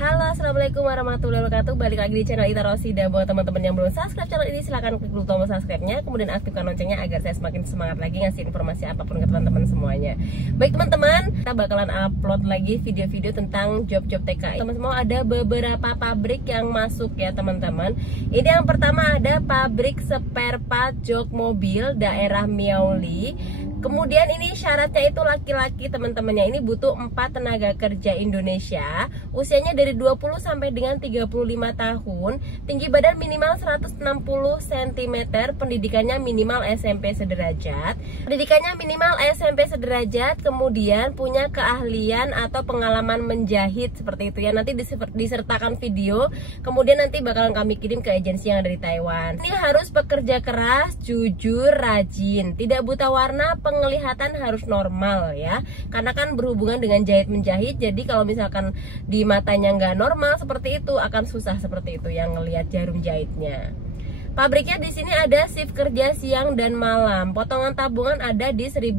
Halo, assalamualaikum warahmatullahi wabarakatuh. Balik lagi di channel Ita Rosida. Buat teman-teman yang belum subscribe channel ini, silahkan klik dulu tombol subscribe-nya, kemudian aktifkan loncengnya agar saya semakin semangat lagi ngasih informasi apapun ke teman-teman semuanya. Baik teman-teman, kita bakalan upload lagi video-video tentang job-job TKI. Teman-teman, ada beberapa pabrik yang masuk ya teman-teman. Ini yang pertama ada pabrik spare part jok mobil daerah Miauli. Kemudian ini syaratnya itu laki-laki teman-temannya. Ini butuh 4 tenaga kerja Indonesia. Usianya dari 20 sampai dengan 35 tahun. Tinggi badan minimal 160 cm. Pendidikannya minimal SMP sederajat. Pendidikannya minimal SMP sederajat. Kemudian punya keahlian atau pengalaman menjahit seperti itu ya. Nanti disertakan video. Kemudian nanti bakalan kami kirim ke agensi yang ada di Taiwan. Ini harus pekerja keras, jujur, rajin, tidak buta warna. Penglihatan harus normal ya, karena kan berhubungan dengan jahit menjahit. Jadi kalau misalkan di matanya nggak normal seperti itu akan susah seperti itu yang ngelihat jarum jahitnya. Pabriknya di sini ada shift kerja siang dan malam. Potongan tabungan ada di 1.500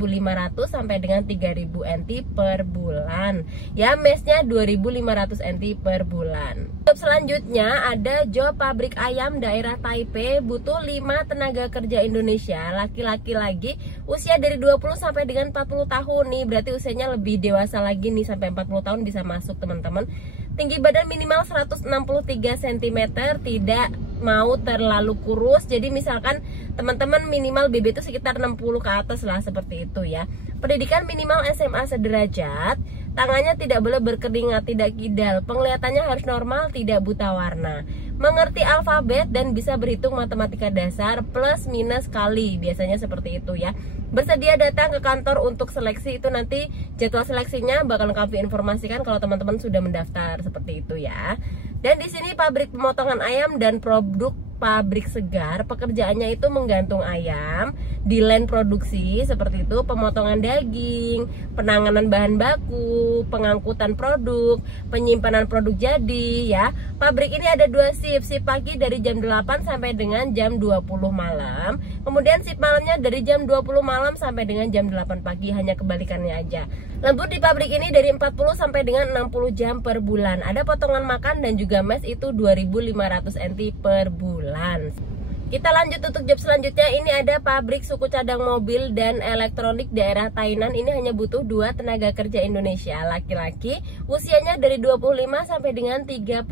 sampai dengan 3.000 NT per bulan. Ya, mesnya 2.500 NT per bulan. Job selanjutnya ada job pabrik ayam daerah Taipei, butuh 5 tenaga kerja Indonesia, laki-laki lagi, usia dari 20 sampai dengan 40 tahun nih, berarti usianya lebih dewasa lagi nih, sampai 40 tahun bisa masuk teman-teman. Tinggi badan minimal 163 cm, tidak mau terlalu kurus. Jadi misalkan teman-teman minimal BB itu sekitar 60 ke atas lah, seperti itu ya. Pendidikan minimal SMA sederajat. Tangannya tidak boleh berkeringat, tidak kidal. Penglihatannya harus normal, tidak buta warna. Mengerti alfabet dan bisa berhitung matematika dasar plus minus kali. Biasanya seperti itu ya. Bersedia datang ke kantor untuk seleksi. Itu nanti jadwal seleksinya bakal kami informasikan kalau teman-teman sudah mendaftar, seperti itu ya. Dan di sini pabrik pemotongan ayam dan produk pabrik segar. Pekerjaannya itu menggantung ayam di line produksi seperti itu, pemotongan daging, penanganan bahan baku, pengangkutan produk, penyimpanan produk jadi ya. Pabrik ini ada 2 shift, shift pagi dari jam 8 sampai dengan jam 20 malam. Kemudian shift malamnya dari jam 20 malam sampai dengan jam 8 pagi, hanya kebalikannya aja. Lembur di pabrik ini dari 40 sampai dengan 60 jam per bulan. Ada potongan makan dan juga mes itu 2.500 NT per bulan. Kita lanjut untuk job selanjutnya. Ini ada pabrik suku cadang mobil dan elektronik daerah Tainan. Ini hanya butuh 2 tenaga kerja Indonesia, laki-laki. Usianya dari 25 sampai dengan 32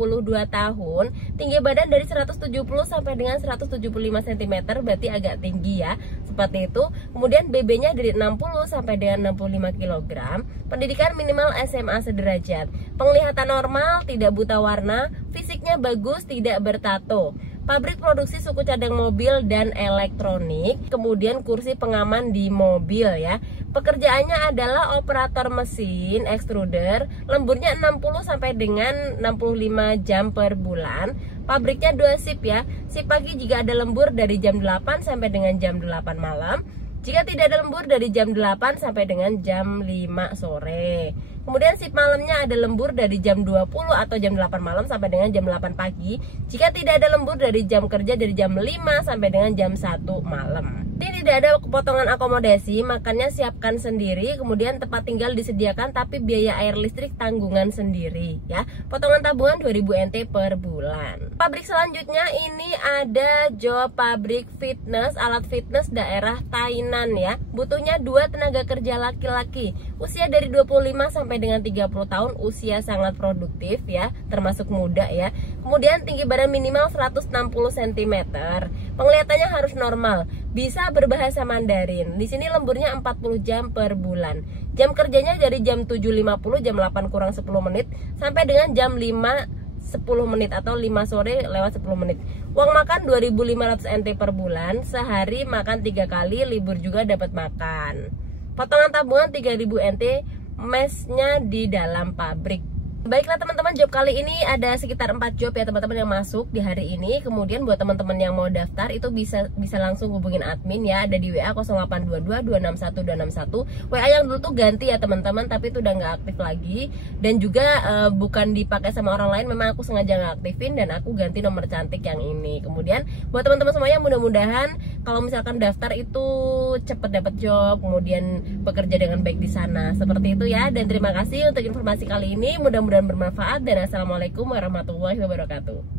tahun. Tinggi badan dari 170 sampai dengan 175 cm, berarti agak tinggi ya, seperti itu. Kemudian BB-nya dari 60 sampai dengan 65 kg. Pendidikan minimal SMA sederajat. Penglihatan normal, tidak buta warna. Fisiknya bagus, tidak bertato. Pabrik produksi suku cadang mobil dan elektronik, kemudian kursi pengaman di mobil ya. Pekerjaannya adalah operator mesin extruder, lemburnya 60 sampai dengan 65 jam per bulan. Pabriknya 2 shift ya. Shift pagi jika ada lembur dari jam 8 sampai dengan jam 8 malam. Jika tidak ada lembur dari jam 8 sampai dengan jam 5 sore. Kemudian shift malamnya ada lembur dari jam 20 atau jam 8 malam sampai dengan jam 8 pagi. Jika tidak ada lembur dari jam kerja dari jam 5 sampai dengan jam 1 malam. Ini tidak ada potongan akomodasi, makannya siapkan sendiri, kemudian tempat tinggal disediakan tapi biaya air listrik tanggungan sendiri ya. Potongan tabungan 2.000 NT per bulan. Pabrik selanjutnya ini ada job pabrik fitness, alat fitness daerah Tainan ya. Butuhnya 2 tenaga kerja laki-laki. Usia dari 25 sampai dengan 30 tahun, usia sangat produktif ya, termasuk muda ya. Kemudian tinggi badan minimal 160 cm. Penglihatannya harus normal, bisa berbahasa Mandarin. Di sini lemburnya 40 jam per bulan. Jam kerjanya dari jam 7.50, jam 8 kurang 10 menit sampai dengan jam 5 10 menit atau 5 sore lewat 10 menit. Uang makan 2.500 NT per bulan, sehari makan 3 kali, libur juga dapat makan. Potongan tabungan 3.000 NT, mesnya di dalam pabrik. Baiklah teman-teman, job kali ini ada sekitar 4 job ya teman-teman yang masuk di hari ini. Kemudian buat teman-teman yang mau daftar itu bisa langsung hubungin admin ya. Ada di WA 0822261261. WA yang dulu tuh ganti ya teman-teman, tapi itu udah nggak aktif lagi. Dan juga bukan dipakai sama orang lain, memang aku sengaja nggak aktifin dan aku ganti nomor cantik yang ini. Kemudian buat teman-teman semuanya, mudah-mudahan kalau misalkan daftar itu cepet dapat job, kemudian bekerja dengan baik di sana. Seperti itu ya. Dan terima kasih untuk informasi kali ini. Mudah-mudahan mudah-mudahan bermanfaat dan assalamualaikum warahmatullahi wabarakatuh.